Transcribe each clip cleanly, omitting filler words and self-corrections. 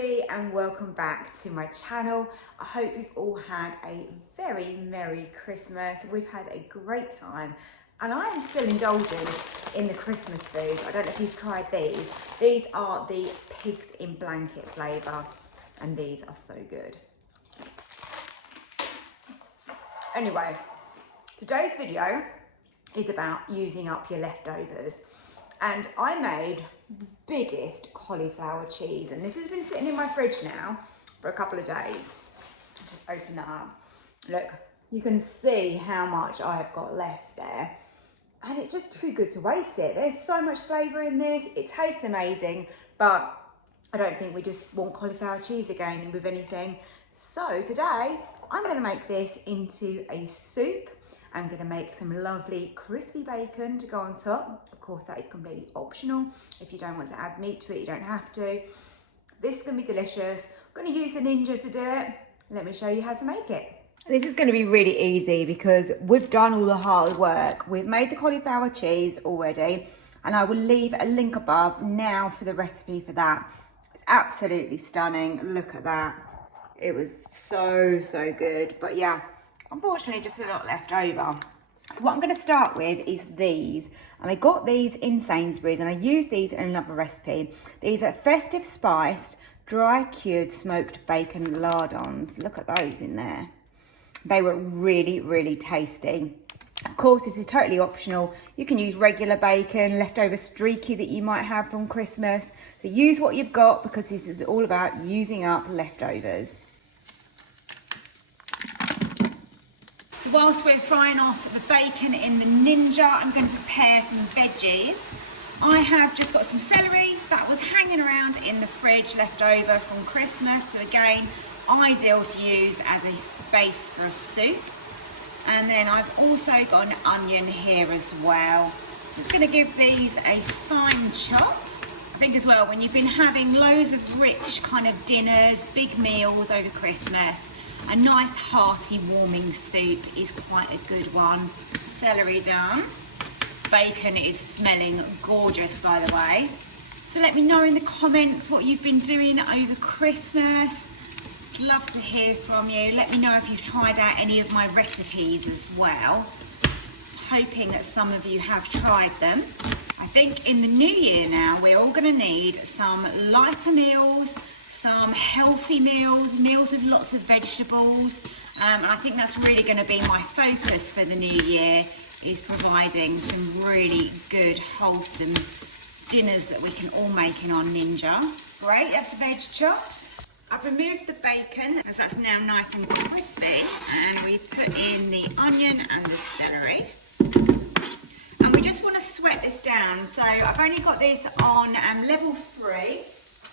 everybody and welcome back to my channel. I hope you've all had a very Merry Christmas. We've had a great time and I am still indulging in the Christmas food. I don't know if you've tried these. These are the pigs in blanket flavour and these are so good. Anyway, today's video is about using up your leftovers. And I made the biggest cauliflower cheese, and this has been sitting in my fridge now for a couple of days. Just open that up. Look, you can see how much I have got left there, and it's just too good to waste it. There's so much flavour in this. It tastes amazing, but I don't think we just want cauliflower cheese again with anything. So today I'm going to make this into a soup. I'm going to make some lovely crispy bacon to go on top. Of course, that is completely optional. If you don't want to add meat to it, you don't have to. This is going to be delicious. I'm going to use the Ninja to do it. Let me show you how to make it. This is going to be really easy because we've done all the hard work. We've made the cauliflower cheese already, and I will leave a link above now for the recipe for that. It's absolutely stunning. Look at that. It was so good. But yeah, unfortunately, just a lot left over. So what I'm going to start with is these. And I got these in Sainsbury's and I used these in another recipe. These are festive spiced, dry cured smoked bacon lardons. Look at those in there. They were really tasty. Of course, this is totally optional. You can use regular bacon, leftover streaky that you might have from Christmas. So use what you've got because this is all about using up leftovers. So whilst we're frying off the bacon in the Ninja, I'm going to prepare some veggies. I have just got some celery that was hanging around in the fridge left over from Christmas. So again, ideal to use as a base for a soup. And then I've also got an onion here as well. So it's going to give these a fine chop. I think as well, when you've been having loads of rich kind of dinners, big meals over Christmas, a nice hearty warming soup is quite a good one. Celery done. Bacon is smelling gorgeous, by the way. So let me know in the comments what you've been doing over Christmas. I'd love to hear from you. Let me know if you've tried out any of my recipes as well. Hoping that some of you have tried them. I think in the new year now, we're all going to need some lighter meals, some healthy meals, meals with lots of vegetables. And I think that's really going to be my focus for the new year, is providing some really good, wholesome dinners that we can all make in our Ninja. Great, that's veg chopped. I've removed the bacon as that's now nice and crispy, and we put in the onion and the celery. And we just want to sweat this down. So I've only got this on level 3.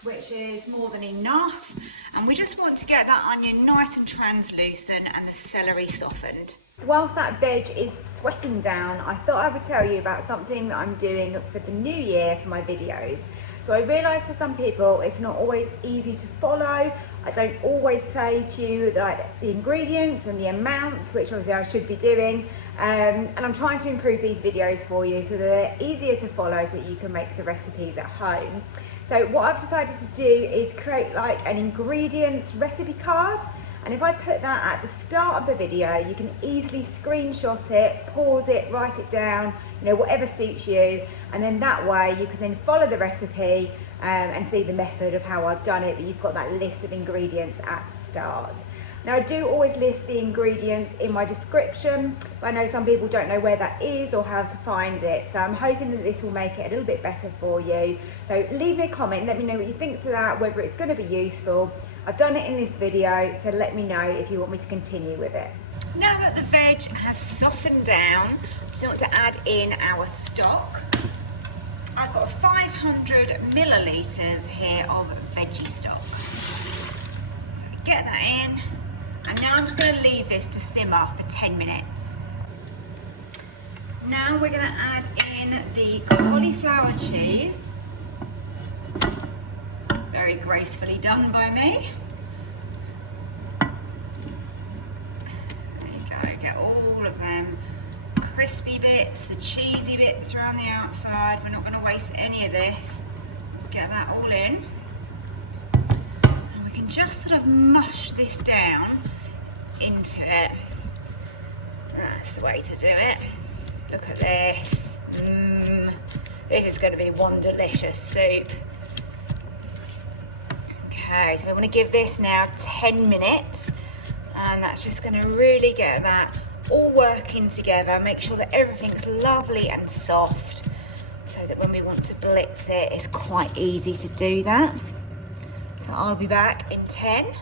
Which is more than enough, and we just want to get that onion nice and translucent and the celery softened. So whilst that veg is sweating down, I thought I would tell you about something that I'm doing for the new year for my videos. So I realise for some people it's not always easy to follow. I don't always say to you like the ingredients and the amounts, which obviously I should be doing, and I'm trying to improve these videos for you so that they're easier to follow so that you can make the recipes at home. So what I've decided to do is create like an ingredients recipe card, and if I put that at the start of the video, you can easily screenshot it, pause it, write it down, you know, whatever suits you, and then that way you can then follow the recipe and see the method of how I've done it, but you've got that list of ingredients at the start. Now I do always list the ingredients in my description, but I know some people don't know where that is or how to find it. So I'm hoping that this will make it a little bit better for you. So leave me a comment, let me know what you think to that, whether it's going to be useful. I've done it in this video, so let me know if you want me to continue with it. Now that the veg has softened down, we just want to add in our stock. I've got 500 millilitres here of veggie stock. So get that in. And now I'm just going to leave this to simmer for 10 minutes. Now we're going to add in the cauliflower cheese. Very gracefully done by me. There you go, get all of them crispy bits, the cheesy bits around the outside. We're not going to waste any of this. Let's get that all in. can just sort of mush this down into it. That's the way to do it. Look at this. This is going to be one delicious soup. Okay, so we want to give this now 10 minutes, and that's just going to really get that all working together, make sure that everything's lovely and soft, so that when we want to blitz it, it's quite easy to do that. So I'll be back in 10.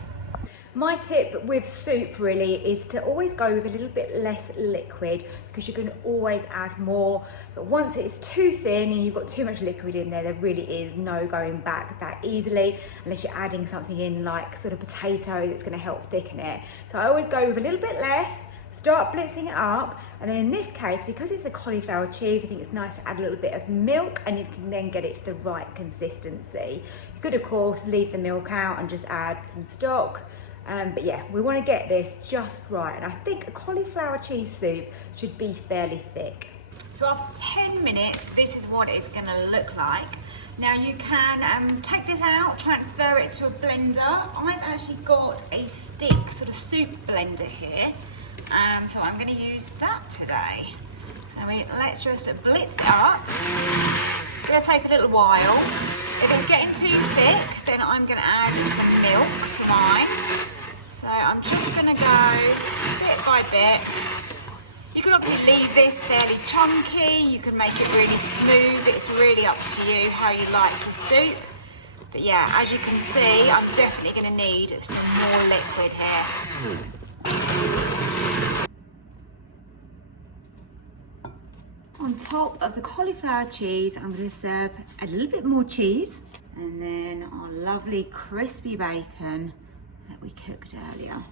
My tip with soup really is to always go with a little bit less liquid, because you can always add more. But once it's too thin and you've got too much liquid in there, there really is no going back that easily, unless you're adding something in like sort of potato that's going to help thicken it. So I always go with a little bit less, start blitzing it up, and then in this case, because it's a cauliflower cheese, I think it's nice to add a little bit of milk, and you can then get it to the right consistency. You could of course leave the milk out and just add some stock. But yeah, we want to get this just right, and I think a cauliflower cheese soup should be fairly thick. So after 10 minutes, this is what it's going to look like. Now you can take this out, transfer it to a blender. I've actually got a stick sort of soup blender here, so I'm going to use that today. So let's just blitz it up. It's going to take a little while. If it's getting too thick, then I'm going to add some milk to mine. So I'm just going to go bit by bit. You can obviously leave this fairly chunky, you can make it really smooth. It's really up to you how you like the soup. But yeah, as you can see, I'm definitely going to need some more liquid here. On top of the cauliflower cheese, I'm going to serve a little bit more cheese, and then our lovely crispy bacon that we cooked earlier.